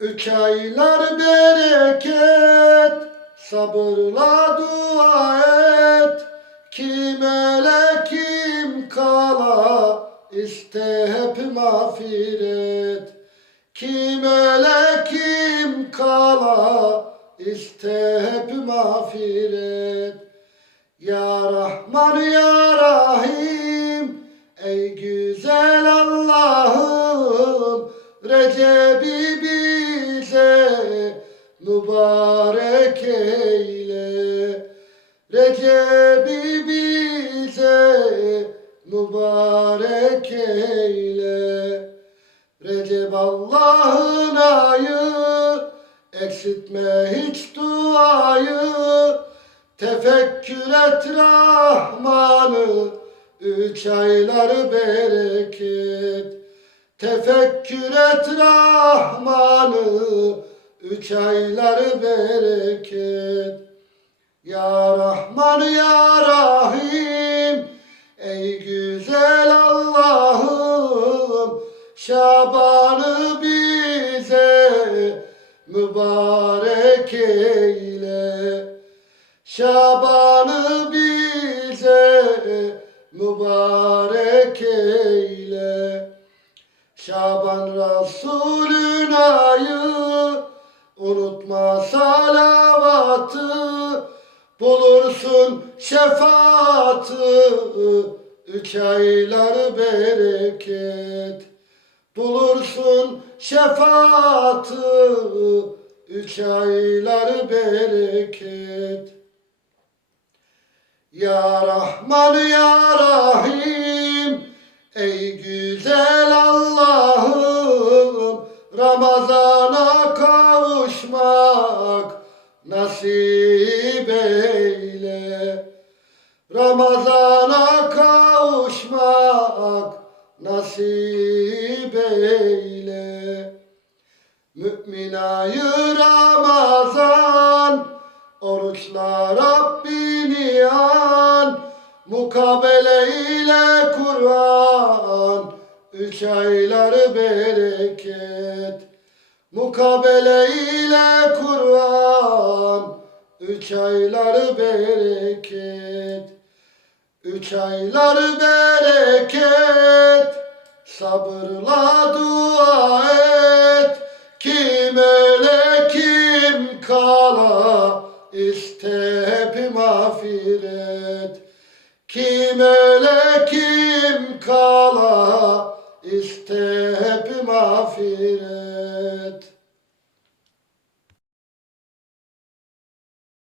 Üç aylar bereket, sabırla dua et. Kim öle kim kala, iste hep mağfiret. Kim öle kim kala, iste hep mağfiret. Ya Rahman ya Rahim, ey güzel Allah'ım, Recep'i bize mübarek eyle. Recep'i bize mübarek eyle. Recep Allah'ın ayı, eksiltme hiç duayı. Tefekkür et Rahman'ı, üç aylar bereket. Tefekkür et Rahman'ı, üç aylar bereket. Ya Rahman ya Rahim, ey güzel Allah'ım, Şaban'ı bize mübarek eyle. Şaban'ı bize mübarek eyle. Şaban Resulün ayı unutma salavatı bulursun şefaatı. Üç aylar bereket bulursun şefaatı. Üç aylar bereket. Ya Rahman ya Rahim nasip eyle. Ramazana kavuşmak nasip eyle. Mümin ayı Ramazan Oruçla Rabbini an Mukabele ile Kur'an Üç aylar bereket Mukabele ile Kur'an Üç aylar bereket. Üç aylar bereket Sabırla dua et. Kim öle kim kala iste hep mağfiret. Kim öle kim kala iste hep mağfiret